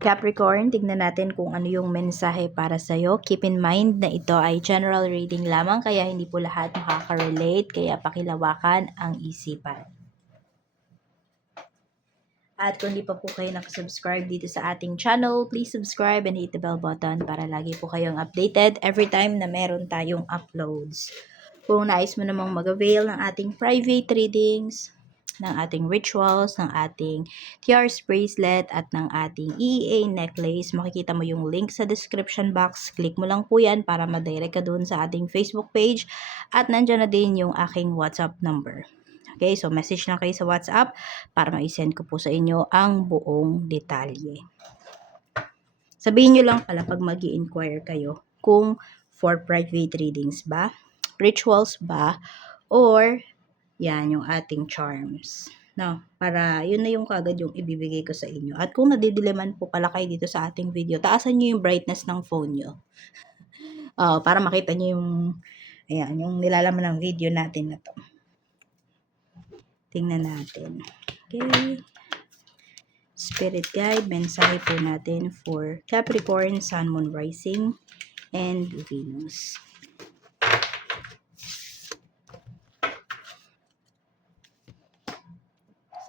Capricorn, tignan natin kung ano yung mensahe para sa'yo. Keep in mind na ito ay general reading lamang, kaya hindi po lahat makaka-relate, kaya pakilawakan ang isipan. At kung di pa po kayo nakasubscribe dito sa ating channel, please subscribe and hit the bell button para lagi po kayong updated every time na meron tayong uploads. Kung nais mo namang mag-avail ng ating private readings, ng ating rituals, ng ating tiaras bracelet, at ng ating EA necklace, makikita mo yung link sa description box. Click mo lang po yan para ma-direct ka dun sa ating Facebook page at nandyan na din yung aking WhatsApp number. Okay, so message lang kayo sa WhatsApp para ma-send ko po sa inyo ang buong detalye. Sabihin nyo lang pala pag mag-i-inquire kayo kung for private readings ba, rituals ba, or yan yung ating charms. No, para yun na yung kagad yung ibibigay ko sa inyo. At kung nadidileman po pala kayo dito sa ating video, taasan nyo yung brightness ng phone nyo. Para makita nyo yung, ayan, yung nilalaman ng video natin na to. Tingnan natin. Okay. Spirit guide, mensahe po natin for Capricorn, Sun, Moon, Rising, and Venus.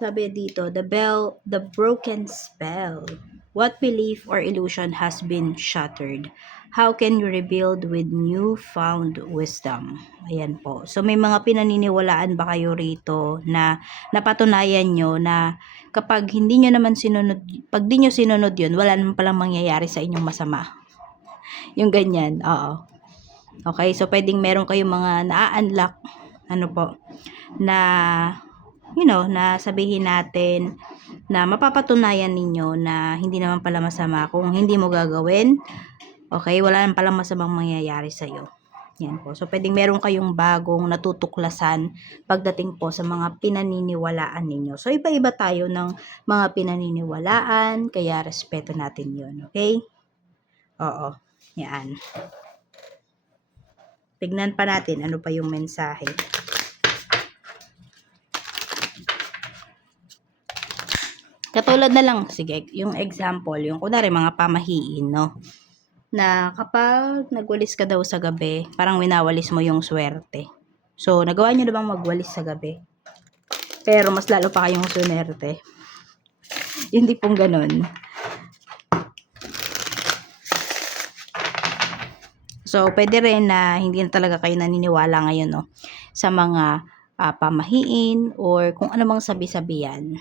Sabi dito, the broken spell. What belief or illusion has been shattered? How can you rebuild with newfound wisdom? Ayan po. So may mga pinaniniwalaan ba kayo rito na napatunayan nyo na kapag hindi nyo naman sinunod, pag di nyo sinunod yun, wala naman palang mangyayari sa inyong masama. Yung ganyan, oo. Okay, so pwedeng meron kayong mga na-unlock, ano po, na na sabihin natin na mapapatunayan ninyo na hindi naman pala masama kung hindi mo gagawin. Okay, wala naman palang masamang mangyayari sa'yo. Yan po. So, pwedeng meron kayong bagong natutuklasan pagdating po sa mga pinaniniwalaan ninyo. So, iba-iba tayo ng mga pinaniniwalaan, kaya respeto natin yun. Okay? Oo. Yan. Tignan pa natin ano pa yung mensahe. Katulad na lang, sige, yung example, yung kunwari mga pamahiin, no? Na kapag nagwalis ka daw sa gabi, parang winawalis mo yung swerte. So, nagawa nyo na bang magwalis sa gabi? Pero mas lalo pa kayong swerte. Hindi pong ganun. So, pwede rin na hindi na talaga kayo naniniwala ngayon, no? Sa mga pamahiin or kung ano mang sabi-sabihan.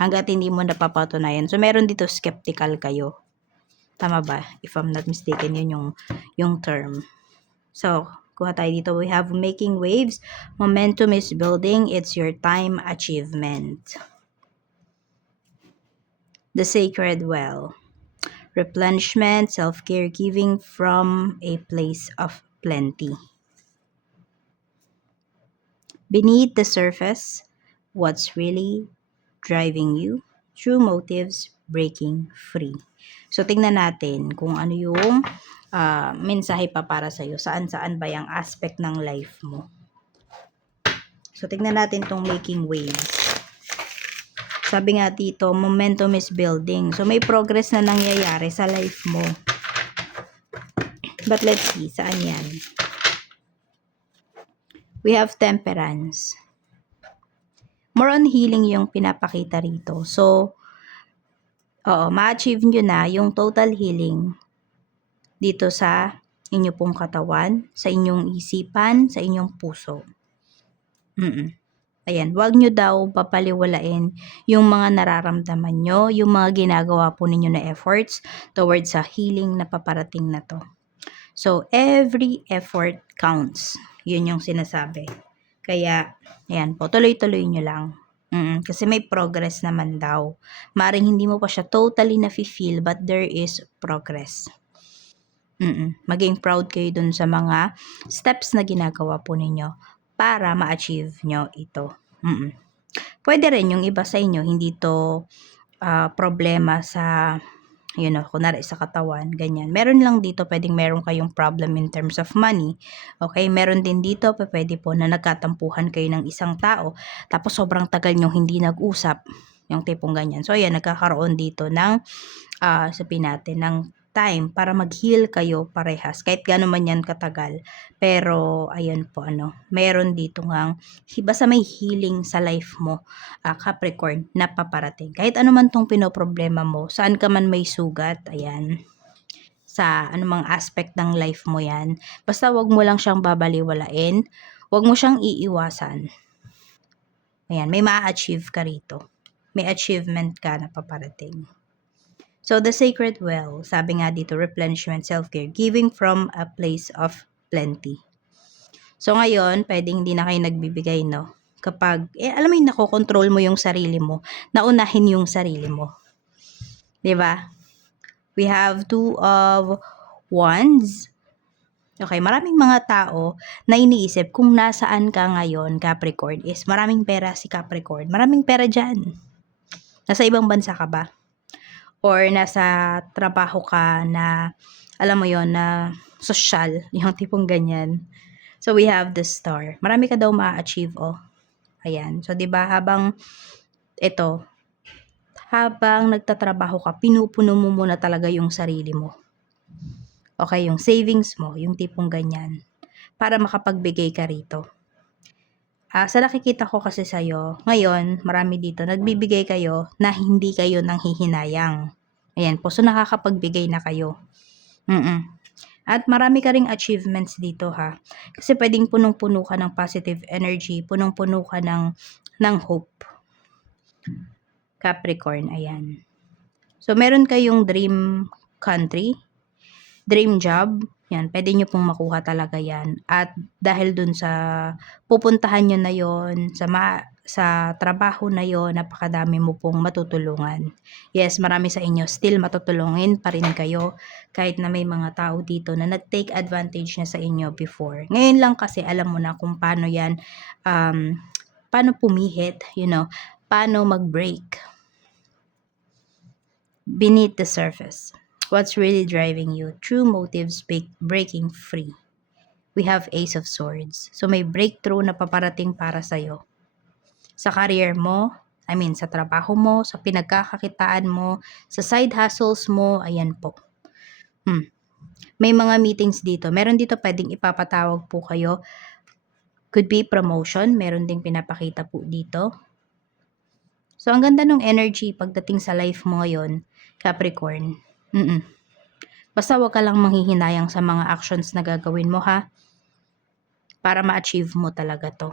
Hanggat hindi mo napapatunayan. So, meron dito skeptical kayo. Tama ba? If I'm not mistaken, yun yung term. So, kuha tayo dito. We have making waves. Momentum is building. It's your time achievement. The sacred well. Replenishment, self-care, giving from a place of plenty. Beneath the surface, what's really driving you? True motives, breaking free. So, tingnan natin kung ano yung mensahe pa para sa'yo. Saan-saan ba yung aspect ng life mo. So, tingnan natin tong making waves. Sabi nga dito, momentum is building. So, may progress na nangyayari sa life mo. But let's see, saan yan? We have temperance. More on healing yung pinapakita rito. So, ma-achieve nyo na yung total healing dito sa inyo pong katawan, sa inyong isipan, sa inyong puso. Ayan, huwag nyo daw papaliwalain yung mga nararamdaman nyo, yung mga ginagawa po ninyo na efforts towards sa healing na paparating na to. So, every effort counts. Yun yung sinasabi. Kaya, ayan po, tuloy-tuloy nyo lang. Kasi may progress naman daw. Maring hindi mo pa siya totally na-feel, but there is progress. Maging proud kayo dun sa mga steps na ginagawa po ninyo para ma-achieve nyo ito. Pwede rin yung iba sa inyo, hindi to problema sa, kunwari sa katawan, ganyan. Meron lang dito, pwedeng meron kayong problem in terms of money. Okay, meron din dito, pwede po na nagkatampuhan kayo ng isang tao, tapos sobrang tagal nyo hindi nag-usap. Yung tipong ganyan. So, ayan, nagkakaroon dito ng, sabihin natin, ng time para mag-heal kayo parehas. Kahit gano'n man yan katagal. Pero, ayan po, meron dito ngang, basta may healing sa life mo, Capricorn, na paparating. Kahit ano man tong pinoproblema mo, saan ka man may sugat, ayan, sa anumang aspect ng life mo yan. Basta wag mo lang siyang babaliwalain. Wag mo siyang iiwasan. Ayan, may ma-achieve ka rito. May achievement ka na paparating. So, the sacred well, sabi nga dito, replenishment, self-care, giving from a place of plenty. So, ngayon, pwedeng hindi na kayo nagbibigay, no? Kapag, alam mo yung nakokontrol mo yung sarili mo, naunahin yung sarili mo. 'Di ba? We have two of wands. Okay, maraming mga tao na iniisip kung nasaan ka ngayon, Capricorn, is maraming pera si Capricorn. Maraming pera dyan. Nasa ibang bansa ka ba? Or nasa trabaho ka na, alam mo yon, na social, yung tipong ganyan. So, we have the star. Marami ka daw ma-achieve, oh. Ayan. So, 'di ba, habang nagtatrabaho ka, pinupuno mo muna talaga yung sarili mo. Okay, yung savings mo, yung tipong ganyan, para makapagbigay ka rito. Sa nakikita ko kasi sa'yo, ngayon, marami dito, nagbibigay kayo na hindi kayo nanghihinayang. Ayan po, so nakakapagbigay na kayo. At marami ka ring achievements dito, ha. Kasi pwedeng punong-puno ka ng positive energy, punong-puno ka ng hope. Capricorn, ayan. So, meron kayong dream country, dream job, yan, pwede nyo pong makuha talaga yan. At dahil dun sa pupuntahan nyo na yon, sa trabaho na yon, napakadami mo pong matutulungan. Yes, marami sa inyo still matutulungin pa rin kayo kahit na may mga tao dito na nag-take advantage na sa inyo before. Ngayon lang kasi alam mo na kung paano yan, paano pumihit, paano mag-break beneath the surface. What's really driving you? True motives, breaking free. We have Ace of Swords. So, may breakthrough na paparating para sa'yo. Sa career mo, sa trabaho mo, sa pinagkakakitaan mo, sa side hustles mo, ayan po. May mga meetings dito. Meron dito pwedeng ipapatawag po kayo. Could be promotion. Meron ding pinapakita po dito. So, ang ganda ng energy pagdating sa life mo ngayon, Capricorn. Basta wag ka lang manghihinayang sa mga actions na gagawin mo, ha? Para ma-achieve mo talaga to.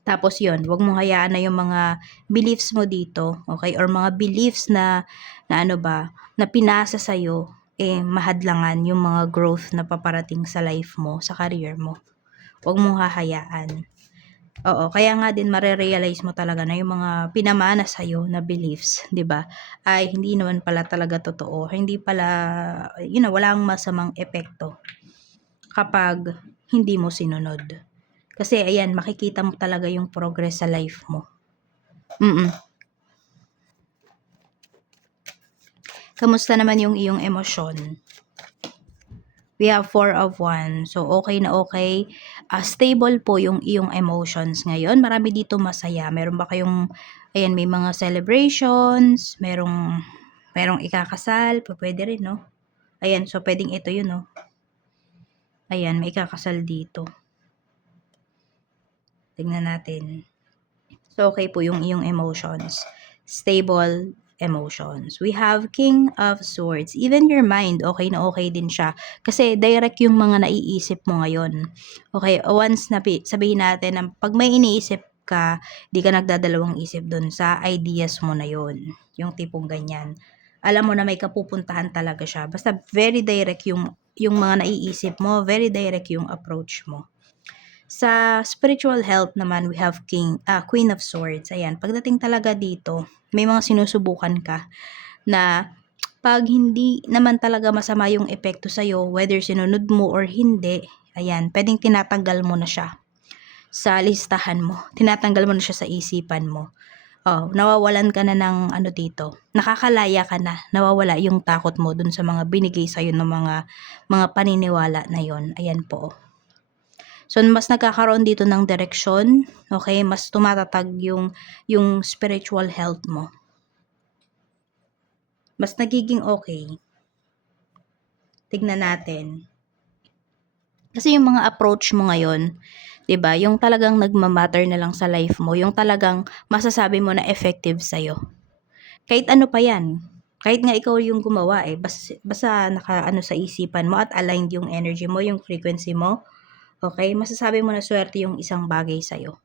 Tapos yon, wag mong hayaan na yung mga beliefs mo dito, okay? Or mga beliefs na pinasa sa'yo, mahadlangan yung mga growth na paparating sa life mo, sa career mo. Wag mong hahayaan. Oo, kaya nga din marerealize mo talaga na yung mga pinamana sa'yo na beliefs, 'di ba? Ay hindi naman pala talaga totoo. Hindi pala, walang masamang epekto kapag hindi mo sinunod. Kasi ayan, makikita mo talaga yung progress sa life mo. Kamusta naman yung iyong emosyon? We have 4 of Wands. So, okay na okay. Stable po yung iyong emotions ngayon. Marami dito masaya. Meron ba kayong, may mga celebrations, merong ikakasal, pwede rin, no? Ayan, so pwedeng ito yun, no? Ayan, may ikakasal dito. Tignan natin. So, okay po yung iyong emotions. Stable emotions. We have King of Swords. Even your mind, okay na okay din siya. Kasi direct yung mga naiisip mo ngayon. Okay, once na sabihin natin na pag may iniisip ka, di ka nagdadalawang isip dun sa ideas mo na yon. Yung tipong ganyan. Alam mo na may kapupuntahan talaga siya. Basta very direct yung mga naiisip mo, very direct yung approach mo. Sa spiritual health naman, we have Queen of Swords. Ayan, pagdating talaga dito, may mga sinusubukan ka na pag hindi naman talaga masama yung epekto sa'yo, whether sinunod mo or hindi, ayan, pwedeng tinatanggal mo na siya sa listahan mo. Tinatanggal mo na siya sa isipan mo. Nawawalan ka na ng dito. Nakakalaya ka na. Nawawala yung takot mo dun sa mga binigay sa'yo ng mga paniniwala na yon. Ayan po. So, mas nagkakaroon dito ng direksyon, okay? Mas tumatatag yung spiritual health mo. Mas nagiging okay. Tignan natin. Kasi yung mga approach mo ngayon, 'di ba? Yung talagang nagma-matter na lang sa life mo, yung talagang masasabi mo na effective sa kahit ano pa 'yan. Kahit nga ikaw yung gumawa basta naka-ano sa isipan mo at aligned yung energy mo, yung frequency mo, okay? Masasabi mo na swerte yung isang bagay sa'yo.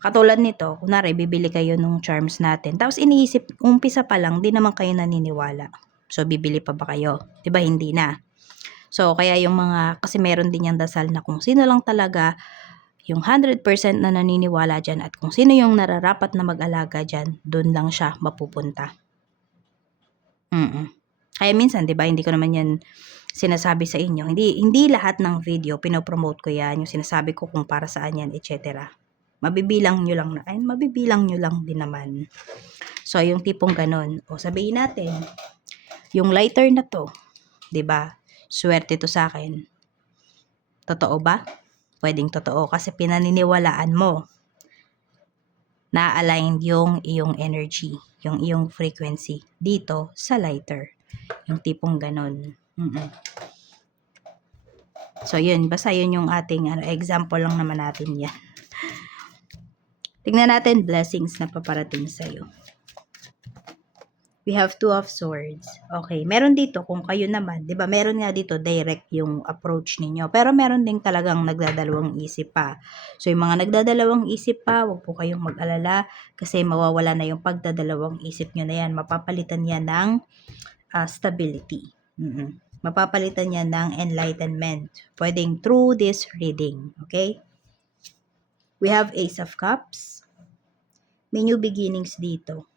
Katulad nito, kunwari bibili kayo nung charms natin, tapos iniisip, umpisa pa lang, di naman kayo naniniwala. So, bibili pa ba kayo? 'Di ba hindi na? So, kaya yung mga, kasi meron din yung dasal na kung sino lang talaga yung 100% na naniniwala dyan at kung sino yung nararapat na mag-alaga dyan, dun lang siya mapupunta. Kaya minsan, 'di ba, hindi ko naman 'yan sinasabi sa inyo. Hindi lahat ng video pino-promote ko 'yan, yung sinasabi ko kung para saan 'yan, etc. Mabibilang nyo lang din naman. So, yung tipong ganon. O sabihin natin, yung lighter na to, 'di ba? Swerte to sa akin. Totoo ba? Pwedeng totoo kasi pinaniniwalaan mo na aligned yung iyong energy, yung iyong frequency dito sa lighter. Yung tipong ganon. So, yun. Basta yun yung ating example lang naman natin yan. Tingnan natin blessings na paparating sa'yo. We have 2 of swords. Okay, meron dito kung kayo naman, 'di ba? Meron nga dito direct yung approach ninyo. Pero meron ding talagang nagdadalawang isip pa. So yung mga nagdadalawang isip pa, wag po kayong mag-alala kasi mawawala na yung pagdadalawang isip nyo na yan. Mapapalitan yan ng stability. Mapapalitan yan ng enlightenment. Pwedeng through this reading. Okay? We have Ace of Cups. May new beginnings dito.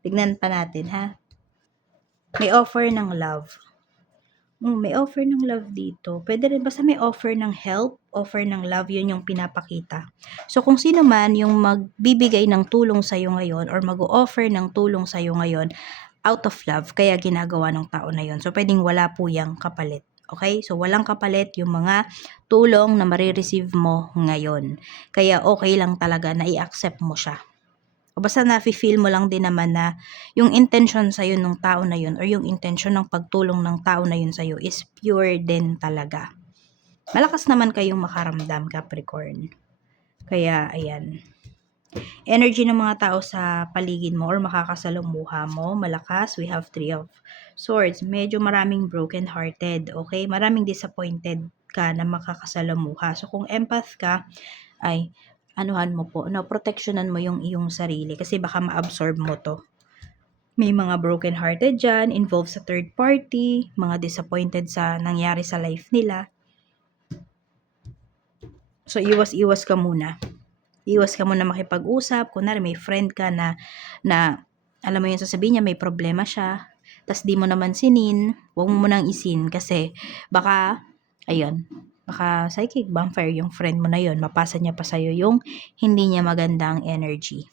Tignan pa natin, ha? May offer ng love. May offer ng love dito. Pwede rin, basta may offer ng help, offer ng love, yun yung pinapakita. So, kung sino man yung magbibigay ng tulong sa'yo ngayon or mag-o-offer ng tulong sa'yo ngayon, out of love, kaya ginagawa ng tao na yun. So, pwedeng wala po yung kapalit. Okay? So, walang kapalit yung mga tulong na marireceive mo ngayon. Kaya okay lang talaga na i-accept mo siya. O basta na-feel mo lang din naman na yung intention sa'yo ng tao na yun or yung intention ng pagtulong ng tao na yun sa'yo is pure din talaga. Malakas naman kayong makaramdam, Capricorn. Kaya, ayan. Energy ng mga tao sa paligid mo or makakasalumuha mo, malakas. We have 3 of Swords. Medyo maraming broken-hearted, okay? Maraming disappointed ka na makakasalamuha. So, kung empath ka, ay anuhan mo po, protectionan mo yung iyong sarili kasi baka ma-absorb mo to. May mga broken-hearted dyan, involved sa third party, mga disappointed sa nangyari sa life nila. So, iwas-iwas ka muna. Iwas ka muna makipag-usap. Kunwari, may friend ka na alam mo yun, sasabihin niya may problema siya, tas di mo naman sinin, huwag mo munang isin kasi baka, ayun, baka psychic vampire yung friend mo na yun, mapasa niya pa sa'yo yung hindi niya magandang energy.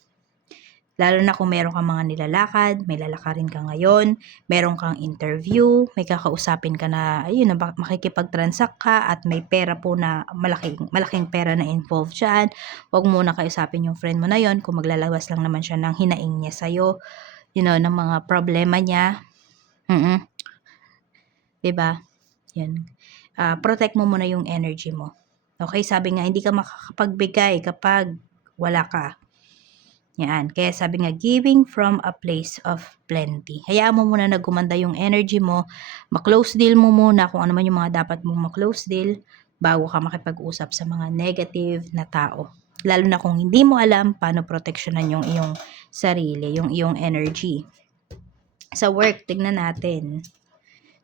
Lalo na kung meron kang mga nilalakad, may lalakarin ka ngayon, meron kang interview, may kakausapin ka na, ayun, makikipag-transact ka at may pera po na malaking pera na involved dyan. Huwag muna kausapin yung friend mo na yon kung maglalabas lang naman siya ng hinaing niya sa'yo, ng mga problema niya. Diba? Yan. Protect mo muna yung energy mo. Okay, sabi nga, hindi ka makakapagbigay kapag wala ka. Yan. Kaya sabi nga, giving from a place of plenty. Hayaan mo muna na gumanda yung energy mo. Ma-close deal mo muna kung ano man yung mga dapat mong ma-close deal bago ka makipag-usap sa mga negative na tao. Lalo na kung hindi mo alam paano proteksyonan yung iyong sarili, yung iyong energy. Sa work, tignan natin.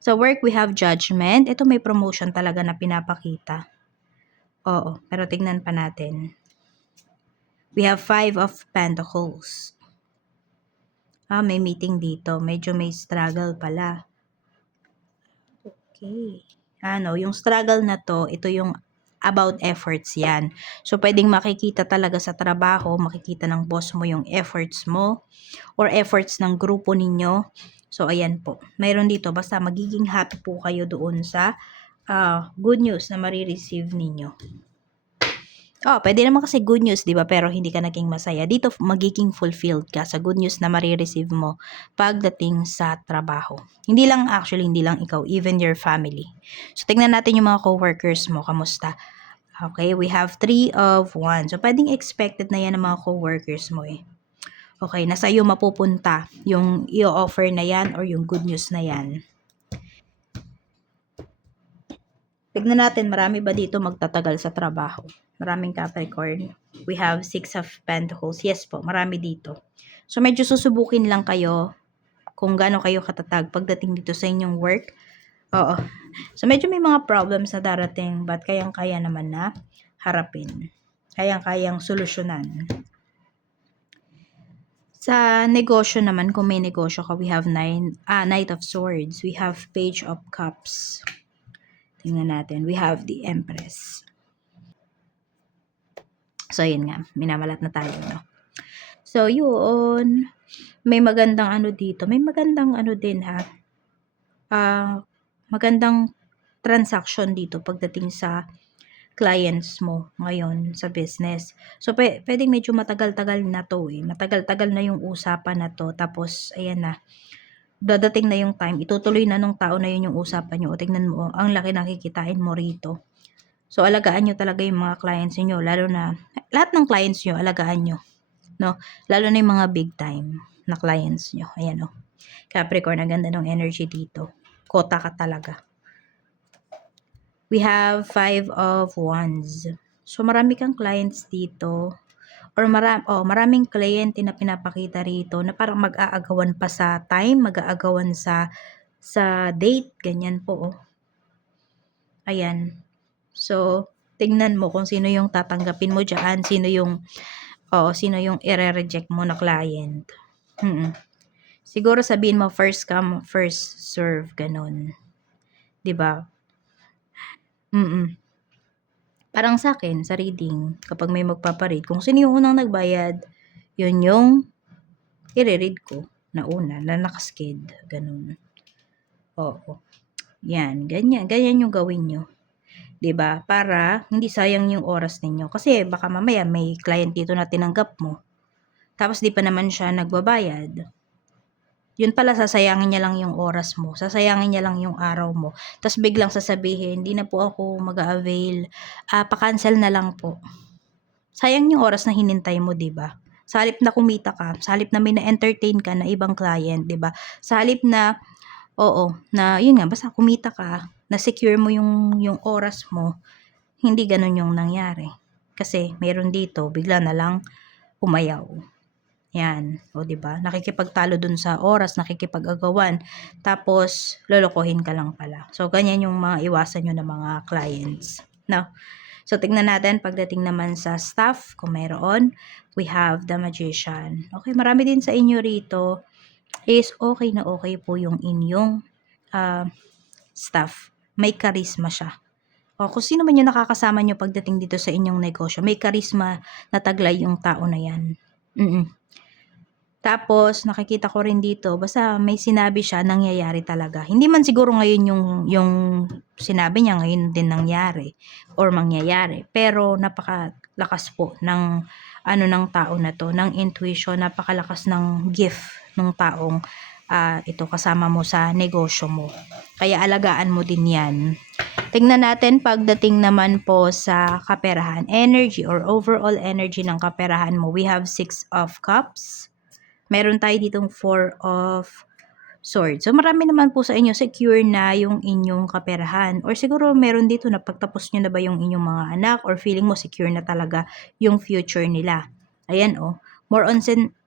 Sa work, we have judgment. Ito may promotion talaga na pinapakita. Oo, pero tignan pa natin. We have 5 of Pentacles. May meeting dito. Medyo may struggle pala. Okay. Yung struggle na to, ito yung about efforts yan. So, pwedeng makikita talaga sa trabaho, makikita ng boss mo yung efforts mo or efforts ng grupo ninyo. So, ayan po. Mayroon dito, basta magiging happy po kayo doon sa good news na marireceive ninyo. Pwede naman kasi good news, di ba? Pero hindi ka naging masaya. Dito, magiging fulfilled ka sa good news na marireceive mo pagdating sa trabaho. Hindi lang ikaw, even your family. So, tingnan natin yung mga co-workers mo. Kamusta? Okay, we have 3 of Wands. So, pwedeng expected na yan ng mga co-workers mo eh. Okay, nasa iyo mapupunta yung i-offer na yan or yung good news na yan. Tignan natin, marami ba dito magtatagal sa trabaho? Maraming Capricorn. We have 6 of Pentacles. Yes po, marami dito. So, medyo susubukin lang kayo kung gaano kayo katatag pagdating dito sa inyong work. Oo. So, medyo may mga problems na darating but kayang-kaya naman na harapin. Kayang-kayang solusyonan. Sa negosyo naman, kung may negosyo ka, we have Knight of Swords. We have Page of Cups. Tingnan natin. We have the Empress. So, yun nga. Minamalat na tayo, no? So, yun. May magandang ano dito. May magandang ano din, ha? Magandang transaction dito pagdating sa clients mo ngayon sa business. So, pwedeng medyo matagal-tagal na to, eh. Matagal-tagal na yung usapan na to. Tapos, ayan na. Dadating na yung time, itutuloy na nung tao na yun yung usapan nyo. O tingnan mo, ang laki nakikitain mo rito. So, alagaan nyo talaga yung mga clients nyo. Lalo na, lahat ng clients nyo, alagaan nyo. No? Lalo na yung mga big time na clients nyo. Ayan o. Capricorn, ang ganda ng energy dito. Kota ka talaga. We have 5 of Wands. So, marami kang clients dito. Or maraming kliyente na pinapakita rito na parang mag-aagawan pa sa time, mag-aagawan sa date, ganyan po. Oh. Ayan. So, tingnan mo kung sino yung tatanggapin mo diyan, sino yung i-reject mo na client. Siguro sabihin mo first come, first serve, ganun. 'Di ba? Parang sa akin, sa reading, kapag may magpaparead, kung sino yung unang nagbayad, yun yung i-read ko na una, na nakasked. Ganun. Oo. Yan. Ganyan yung gawin nyo. 'Di ba? Para hindi sayang yung oras ninyo. Kasi baka mamaya may client dito na tinanggap mo. Tapos di pa naman siya nagbabayad. Yun pala, sasayangin niya lang yung oras mo. Sasayangin niya lang yung araw mo. Tapos biglang sasabihin, hindi na po ako mag-avail. Pa-cancel na lang po. Sayang yung oras na hinintay mo, di ba? Sa halip na kumita ka, sa halip na may na-entertain ka na ibang client, di ba? Sa halip na, na yun nga, basta kumita ka, na-secure mo yung oras mo, hindi ganun yung nangyari. Kasi meron dito, bigla na lang umayaw. Yan. O, diba? Nakikipagtalo dun sa oras, nakikipag-agawan. Tapos, lolokohin ka lang pala. So, ganyan yung mga iwasan nyo ng mga clients. No? So, tignan natin pagdating naman sa staff, kung mayroon, we have the Magician. Okay, marami din sa inyo rito is okay na okay po yung inyong staff. May charisma siya. O, kung sino man yung nakakasama nyo pagdating dito sa inyong negosyo, may charisma na taglay yung tao na yan. Tapos, nakikita ko rin dito, basta may sinabi siya, nangyayari talaga. Hindi man siguro ngayon yung sinabi niya, ngayon din nangyari or mangyayari. Pero, napakalakas po ng ng tao na to, ng intuition, napakalakas ng gift ng taong ito kasama mo sa negosyo mo. Kaya alagaan mo din yan. Tingnan natin pagdating naman po sa kaperahan. Energy or overall energy ng kaperahan mo. We have 6 of Cups. Meron tayo ditong 4 of Swords. So, marami naman po sa inyo secure na yung inyong kaperahan. Or siguro meron dito na pagtapos nyo na ba yung inyong mga anak or feeling mo secure na talaga yung future nila. Ayan more on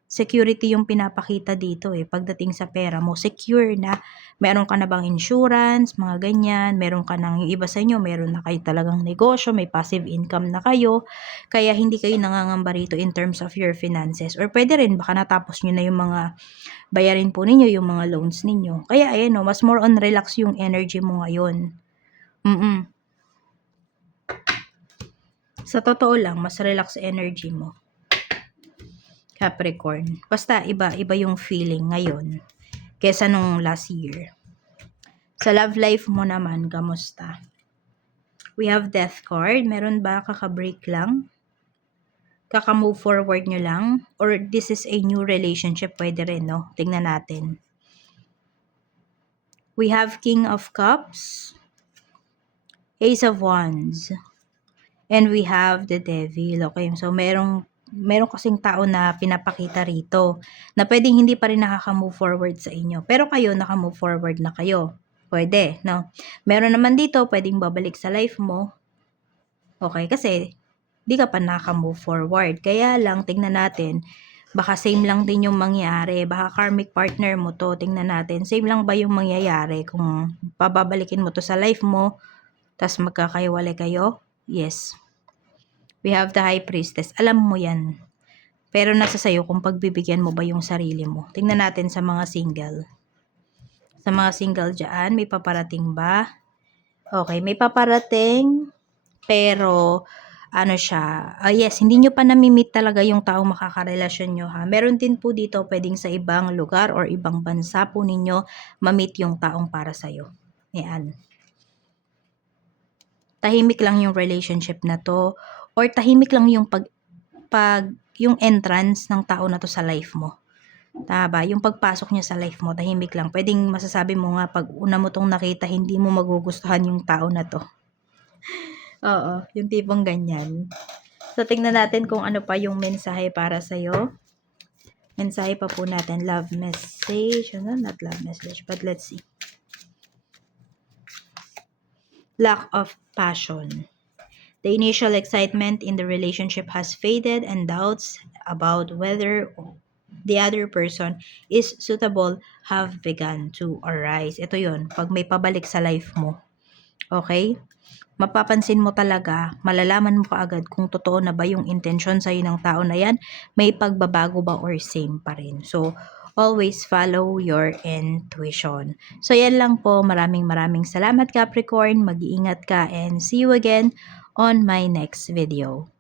security yung pinapakita dito pagdating sa pera mo, secure na. Meron ka na bang insurance, mga ganyan, meron ka nang, yung iba sa inyo, meron na kayo talagang negosyo, may passive income na kayo, kaya hindi kayo nangangamba rito in terms of your finances. Or pwede rin, baka natapos nyo na yung mga bayarin po ninyo, yung mga loans ninyo. Kaya ayan mas more on relax yung energy mo ngayon. Sa totoo lang, mas relax energy mo. Capricorn. Basta iba yung feeling ngayon kesa nung last year. Sa love life mo naman, kamusta? We have Death card. Meron ba kaka-break lang? Kaka-move forward nyo lang? Or this is a new relationship? Pwede rin, no? Tingnan natin. We have King of Cups. Ace of Wands. And we have the Devil. Okay, so meron kasing tao na pinapakita rito na pwedeng hindi pa rin nakaka-move forward sa inyo. Pero kayo, naka-move forward na kayo. Pwede, no? Meron naman dito, pwedeng babalik sa life mo. Okay, kasi di ka pa nakaka-move forward. Kaya lang, tingnan natin, baka same lang din yung mangyari. Baka karmic partner mo to. Tingnan natin, same lang ba yung mangyayari kung pababalikin mo to sa life mo, tas magkakahiwalay kayo? Yes. We have the High Priestess. Alam mo yan. Pero nasa sayo kung pagbibigyan mo ba yung sarili mo. Tingnan natin sa mga single. Sa mga single dyan, may paparating ba? Okay, may paparating. Pero, ano siya, yes, hindi nyo pa nami-meet talaga yung taong makakarelasyon nyo ha. Meron din po dito, pwedeng sa ibang lugar or ibang bansa po ninyo ma-meet yung taong para sa'yo. Yan. Tahimik lang yung relationship na to or tahimik lang yung yung entrance ng tao na to sa life mo. Tama, yung pagpasok niya sa life mo, tahimik lang. Pwedeng masasabi mo nga pag una mo tong nakita, hindi mo magugustuhan yung tao na to. Oo, yung tipong ganyan. So, tingnan natin kung ano pa yung mensahe para sa'yo. Mensahe pa po natin, love message. Ano? Not love message, but let's see. Lack of passion. The initial excitement in the relationship has faded and doubts about whether the other person is suitable have begun to arise. Ito yun, pag may pabalik sa life mo. Okay? Mapapansin mo talaga, malalaman mo kaagad kung totoo na ba yung intention sa'yo ng tao na yan, may pagbabago ba or same pa rin. So, always follow your intuition. So, yan lang po. Maraming salamat Capricorn. Mag-iingat ka and see you again on my next video.